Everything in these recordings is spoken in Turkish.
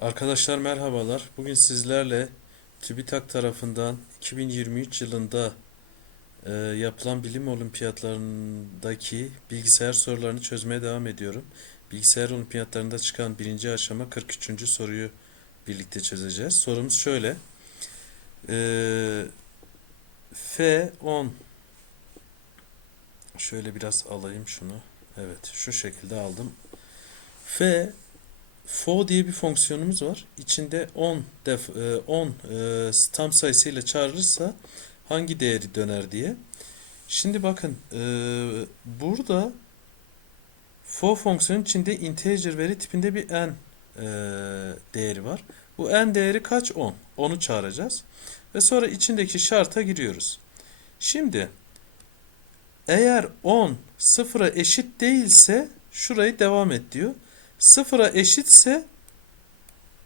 Arkadaşlar merhabalar. Bugün sizlerle TÜBİTAK tarafından 2023 yılında e, yapılan bilim olimpiyatlarındaki bilgisayar sorularını çözmeye devam ediyorum. Bilgisayar olimpiyatlarında çıkan birinci aşama 43. soruyu birlikte çözeceğiz. Sorumuz şöyle. E, F10 Şöyle biraz alayım şunu. Evet, şu şekilde aldım. F fo diye bir fonksiyonumuz var. İçinde 10 def e, 10 e, tam sayısıyla çağrılırsa hangi değeri döner diye. Şimdi bakın e, burada for fonksiyonun içinde integer veri tipinde bir n e, değeri var. Bu n değeri kaç? 10. Onu çağıracağız. Ve sonra içindeki şarta giriyoruz. Şimdi eğer 10 sıfıra eşit değilse şurayı devam et diyor. Sıfıra eşitse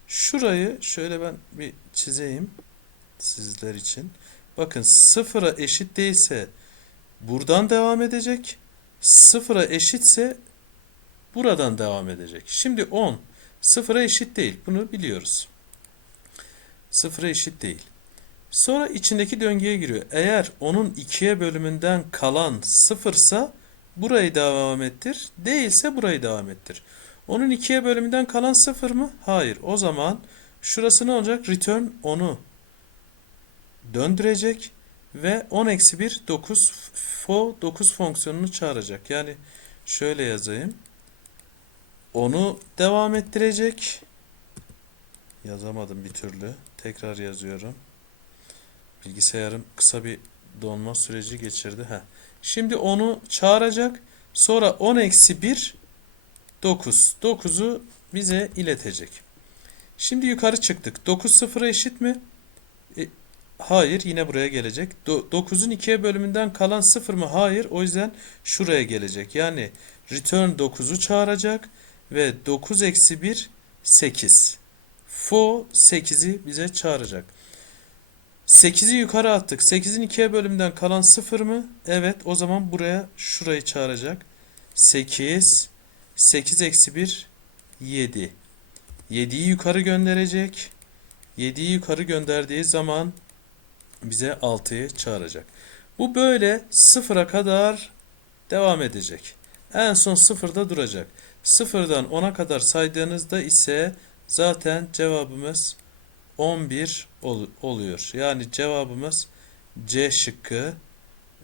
şurayı şöyle ben bir çizeyim sizler için. Bakın sıfıra eşit değilse buradan devam edecek. Sıfıra eşitse buradan devam edecek. Şimdi 10 sıfıra eşit değil. Bunu biliyoruz. Sıfıra eşit değil. Sonra içindeki döngüye giriyor. Eğer onun ikiye bölümünden kalan sıfırsa burayı devam ettir. Değilse burayı devam ettir. Onun ikiye bölümünden kalan sıfır mı? Hayır. O zaman şurası ne olacak? Return 10'u döndürecek ve 10 eksi 1 9 fo 9 fonksiyonunu çağıracak. Yani şöyle yazayım. Onu devam ettirecek. Yazamadım bir türlü. Tekrar yazıyorum. Bilgisayarım kısa bir donma süreci geçirdi. Ha. Şimdi onu çağıracak. Sonra 10 eksi 1 9. 9'u bize iletecek. Şimdi yukarı çıktık. 9 sıfıra eşit mi? E, hayır yine buraya gelecek. 9'un 2'ye bölümünden kalan 0 mı? Hayır. O yüzden şuraya gelecek. Yani return 9'u çağıracak ve 9 eksi 1 8. For 8'i bize çağıracak. 8'i yukarı attık. 8'in 2'ye bölümünden kalan 0 mı? Evet. O zaman buraya şurayı çağıracak. 8 8 eksi 1 7. 7'yi yukarı gönderecek. 7'yi yukarı gönderdiği zaman bize 6'yı çağıracak. Bu böyle sıfıra kadar devam edecek. En son sıfırda duracak. Sıfırdan 10'a kadar saydığınızda ise zaten cevabımız 11 ol, oluyor. Yani cevabımız C şıkkı.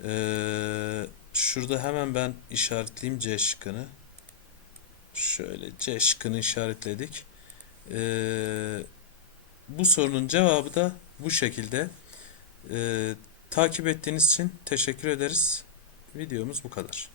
Ee, şurada hemen ben işaretleyeyim C şıkkını. Şöyle C şıkkını işaretledik. Ee, bu sorunun cevabı da bu şekilde. Ee, takip ettiğiniz için teşekkür ederiz. Videomuz bu kadar.